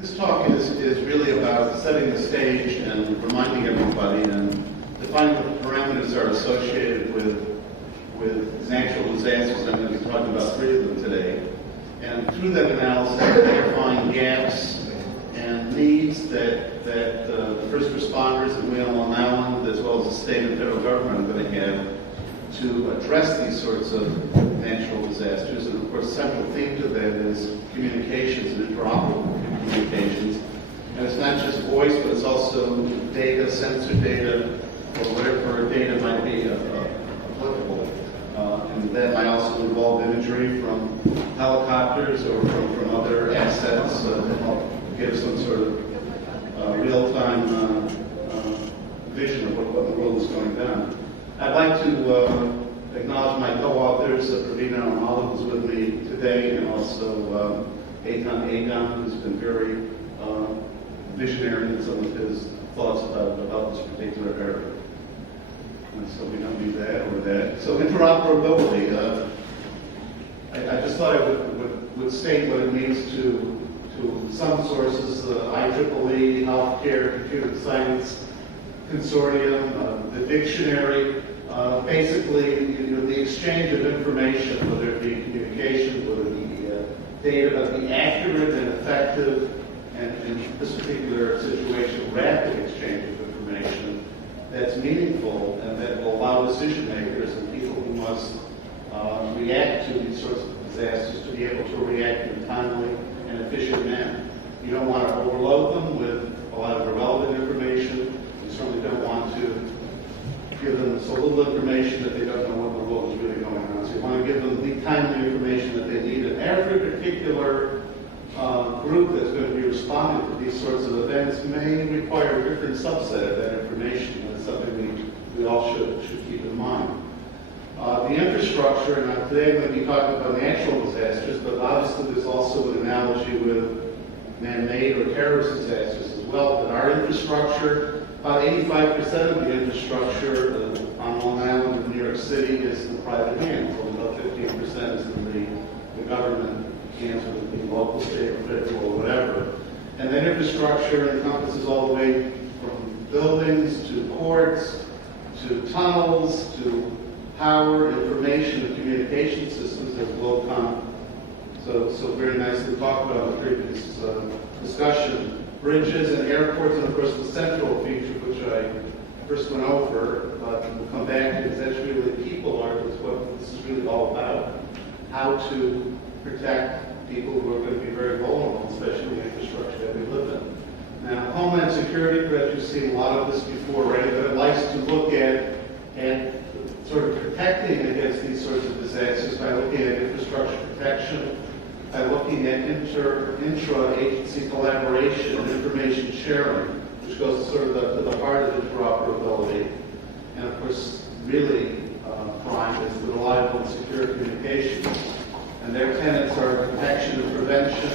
This talk is really about setting the stage and reminding everybody and defining what the parameters are associated with natural disasters. I'm going to be talking about 3 of them today. And through that analysis, identifying gaps and needs that the first responders in Long Island, as well as the state and federal government, are going to have to address these sorts of natural disasters. And of course, the central theme to that is communications and interoperable communications. And it's not just voice, but it's also data, sensor data, or whatever data might be applicable. And that might also involve imagery from helicopters or from other assets to help give some sort of real-time vision of what in the world is going down. I'd like to acknowledge my co-authors, Pravina Amala, who's with me today, and also Eitan Adam, who's been very visionary in some of his thoughts about this particular area. And so we don't need that or that. So interoperability. I just thought I would state what it means to some sources, the IEEE, Healthcare, Computer Science Consortium, the dictionary. Basically, the exchange of information, whether it be communication, whether it be data, must be accurate and effective, and in this particular situation, rapid exchange of information that's meaningful and that will allow decision makers and people who must react to these sorts of disasters to be able to react in a timely and efficient manner. You don't want to overload them with a lot of irrelevant information. You certainly don't want to give them so little information that they don't know what the world is really going on. So you want to give them the timely information that they need. And every particular group that's going to be responding to these sorts of events may require a different subset of that information. That's something we all should keep in mind. The infrastructure, and today I'm going to be talking about natural disasters, but obviously there's also an analogy with man-made or terrorist disasters as well. But our infrastructure, about 85% of the infrastructure on Long Island in New York City is in private hands. Only about 15% is in the government hands, whether it be local, state, or federal, or whatever. And that infrastructure encompasses all the way from buildings to ports to tunnels to power, information, and communication systems as well. So very nicely talked about in the previous discussion. Bridges and airports, and of course the central feature, which I first went over, but we'll come back to, because that's really people are, is what this is really all about. How to protect people who are going to be very vulnerable, especially the infrastructure that we live in. Now, Homeland Security, perhaps you've seen a lot of this before, right? But it likes to look at sort of protecting against these sorts of disasters by looking at infrastructure protection, by looking at intra-agency collaboration and information sharing, which goes sort of to the heart of interoperability. And of course, really prime is the reliable and secure communications. And their tenets are protection and prevention,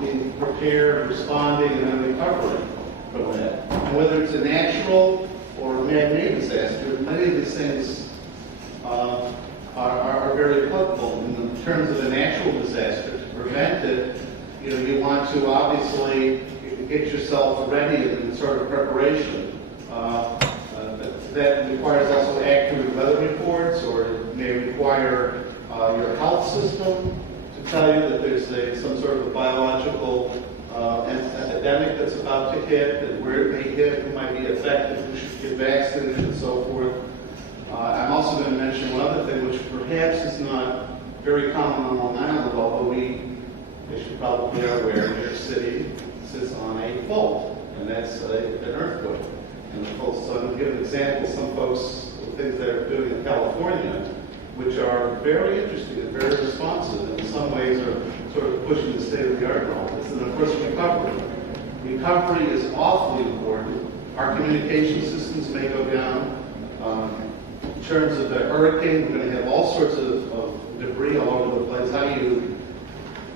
being prepared, responding, and then recovering from that. And whether it's a natural or a man-made disaster, many of these things are very applicable. In terms of a natural disaster, to prevent it, you want to obviously get yourself ready in sort of preparation. That requires also accurate weather reports, or it may require your health system to tell you that there's some sort of a biological epidemic that's about to hit, and where it may hit, who might be affected, who should get vaccinated, and so forth. I'm also going to mention one other thing, which perhaps is not very common on Long Island, although they should probably be aware, New York City sits on a fault, and that's an earthquake. And of course, so to give an example, some folks, things they're doing in California, which are very interesting and very responsive, and in some ways are sort of pushing the state-of-the-art in all this. And of course, recovery. Recovery is awfully important. Our communication systems may go down. In terms of the hurricane, we're going to have all sorts of debris all over the place. How do you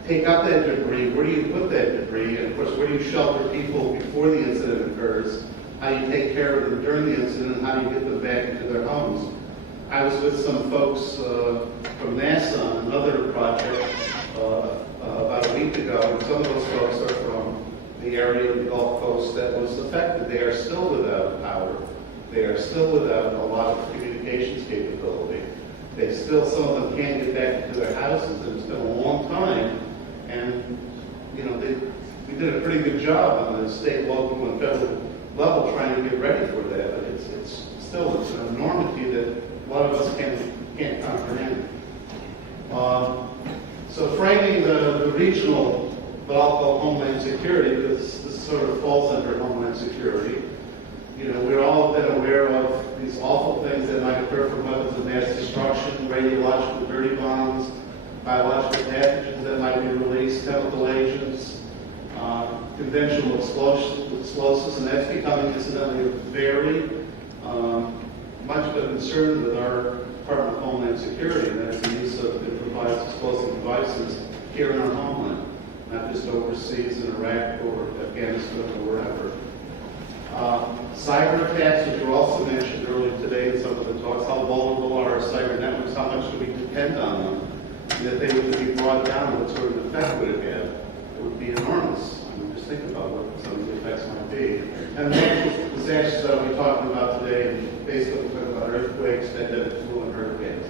take up that debris? Where do you put that debris? And of course, where do you shelter people before the incident occurs? How do you take care of them during the incident? And how do you get them back into their homes? I was with some folks from NASA on another project about a week ago, and some of those folks are from the area of the Gulf Coast that was affected. They are still without power. They are still without a lot of communications capability. They still, some of them can't get back into their houses. It's been a long time, and you know, we did a pretty good job on the state, local, and federal level trying to get ready for that. But it's still an enormity that a lot of us can't comprehend. So framing the regional, what I'll call Homeland Security, because this sort of falls under Homeland Security. You know, we've all been aware of these awful things that might occur from weapons of mass destruction, radiological dirty bombs, biological pathogens that might be released, chemical agents, conventional explosives, and that's becoming, incidentally, very much of a concern with our Department of Homeland Security, and that's the use of improvised explosive devices here in our homeland, not just overseas in Iraq or Afghanistan or wherever. Cyber attacks, which were also mentioned earlier today in some of the talks, how vulnerable are our cyber networks, how much do we depend on them, and that they would be brought down, what sort of effect would it have? It would be enormous. I mean, just think about what some of the effects might be. And the natural disasters that we're talking about today, and basically we're talking about earthquakes, pandemic flu, and hurricanes,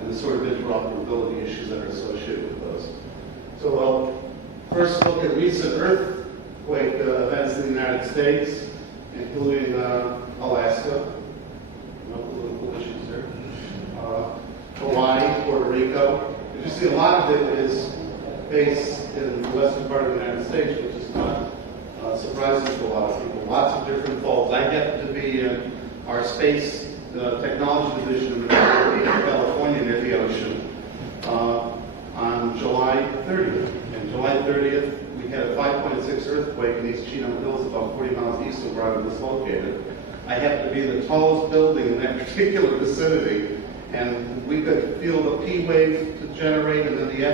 and the sort of interoperability issues that are associated with those. So we'll first look at recent earthquake events in the United States, including Alaska, no political issues there, Hawaii, Puerto Rico. As you see, a lot of it is based in the western part of the United States, which is not surprising to a lot of people. Lots of different faults. I happen to be in our space technology division in California near the ocean on July 30th. And July 30th, we had a 5.6 earthquake in East Chino Hills, about 40 miles east of where I was located. I happened to be the tallest building in that particular vicinity, and we could feel the P wave to generate, and then the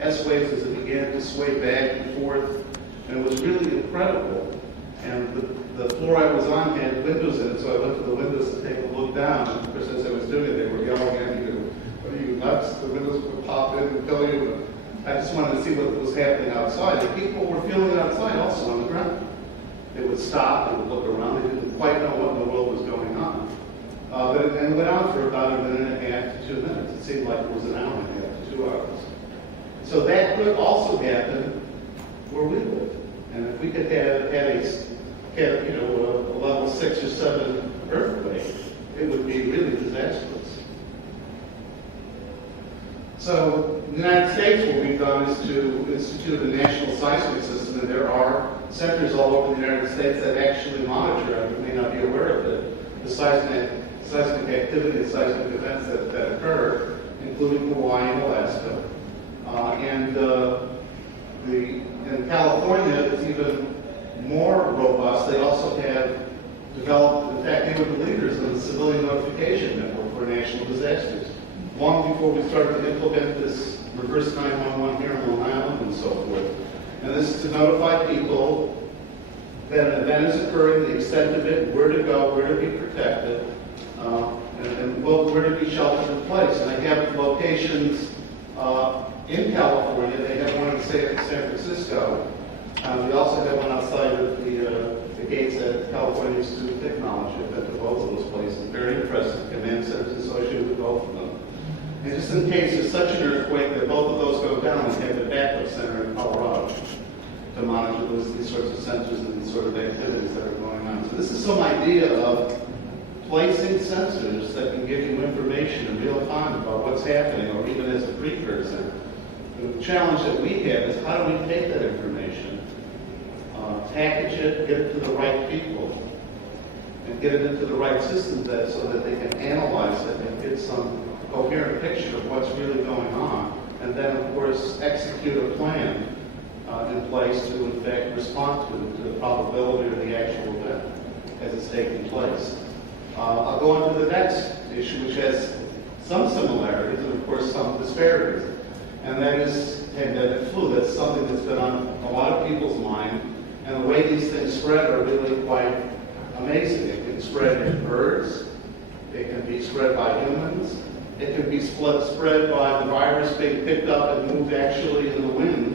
S waves as it began to sway back and forth, and it was really incredible. And the floor I was on had windows in it, so I went to the windows to take a look down. And of course, as I was doing it, they were yelling at me, "What are you nuts? The windows would pop in and kill you." I just wanted to see what was happening outside. The people were feeling it outside also on the ground. They would stop and look around. They didn't quite know what in the world was going on. And it went on for about a minute and a half to 2 minutes. It seemed like it was an hour and a half to 2 hours. So that could also happen where we live. And if we could have a level 6 or 7 earthquake, it would be really disastrous. So in the United States, what we've done is to institute a national seismic system, and there are centers all over the United States that actually monitor, and you may not be aware of it, the seismic activity and seismic events that occur, including Hawaii and Alaska. In California, it's even more robust. They also have developed, in fact, they were the leaders in the civilian notification network for national disasters. Long before we started to implement this reverse 911 here on Long Island and so forth. And this is to notify people that an event is occurring, the extent of it, where to go, where to be protected, and where to be sheltered in place. And they have locations in California. They have one in San Francisco. We also have one outside of the gates at California Institute of Technology. I've been to both of those places. Very impressive command centers associated with both of them. And just in case there's such an earthquake that both of those go down, we have a backup center in Colorado to monitor these sorts of sensors and these sort of activities that are going on. So this is some idea of placing sensors that can give you information in real time about what's happening, or even as a precursor. The challenge that we have is how do we take that information, package it, get it to the right people, and get it into the right systems so that they can analyze it and get some coherent picture of what's really going on, and then, of course, execute a plan in place to, in fact, respond to the probability or the actual event as it's taking place. I'll go on to the next issue, which has some similarities and, of course, some disparities, and that is pandemic flu. That's something that's been on a lot of people's mind, and the way these things spread are really quite amazing. It can spread in birds, it can be spread by humans, it can be spread by the virus being picked up and moved actually in the wind